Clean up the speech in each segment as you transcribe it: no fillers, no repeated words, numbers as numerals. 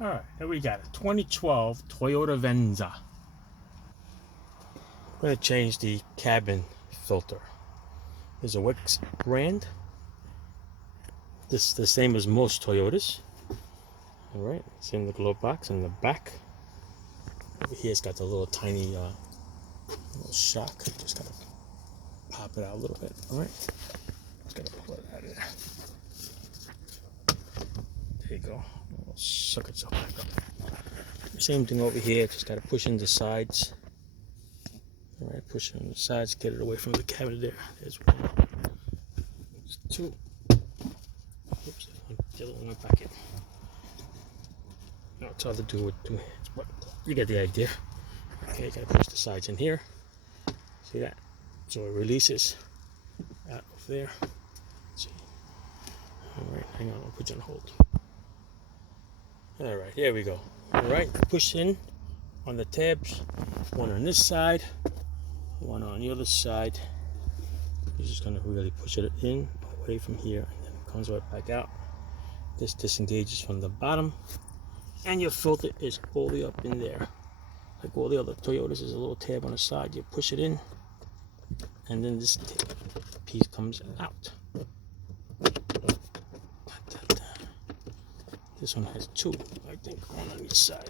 Alright, here we got a 2012 Toyota Venza. I'm going to change the cabin filter. There's a Wix brand. This is the same as most Toyotas. Alright, it's in the glove box in the back. Over here it's got the little tiny little shock. Just gotta pop it out a little bit. Alright, just gotta pull it out of there. There you go. It'll suck itself back up. Same thing over here, just gotta push in the sides. Alright, push it on the sides, get it away from the cabinet there. There's one. There's two. Oops, the other one went back in. No, it's hard to do with 2 hands, but you get the idea. Okay, you gotta push the sides in here. See that? So it releases out of there. Let's see. Alright, hang on, I'll put you on hold. Alright, here we go. Alright, push in on the tabs. One on this side, one on the other side. You're just gonna really push it in away from here, and then it comes right back out. This disengages from the bottom, and your filter is all the way up in there. Like all the other Toyotas, there's a little tab on the side. You push it in, and then this piece comes out. This one has two, I think, one on each side.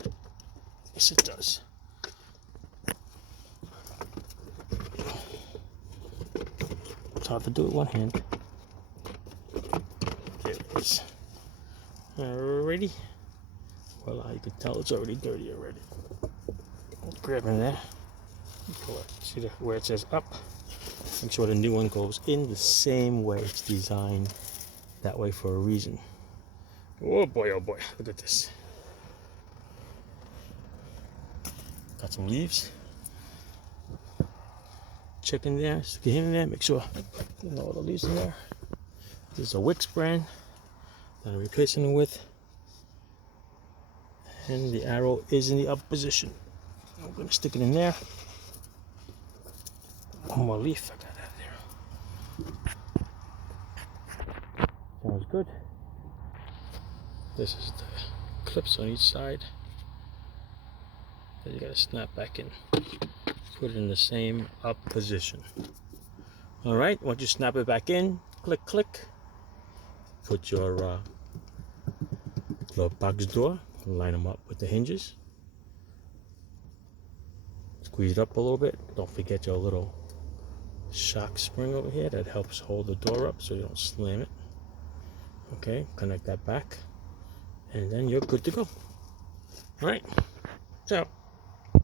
Yes, it does. It's hard to do with one hand. There it is. Alrighty. Well, you can tell it's already dirty already. Grab in there. Pull it. See where it says up? Make sure the new one goes in the same way. It's designed that way for a reason. Oh boy, look at this. Got some leaves. Check in there, stick it in there, make sure you know all the leaves in there. This is a Wix brand that I'm replacing it with. And the arrow is in the up position. I'm going to stick it in there. One more leaf, I got out of there. Sounds good. This is the clips on each side. Then you got to snap back in. Put it in the same up position. Alright, once you snap it back in, click, click. Put your glove box door, line them up with the hinges. Squeeze it up a little bit. Don't forget your little shock spring over here that helps hold the door up so you don't slam it. Okay, connect that back, and then you're good to go. Alright, ciao.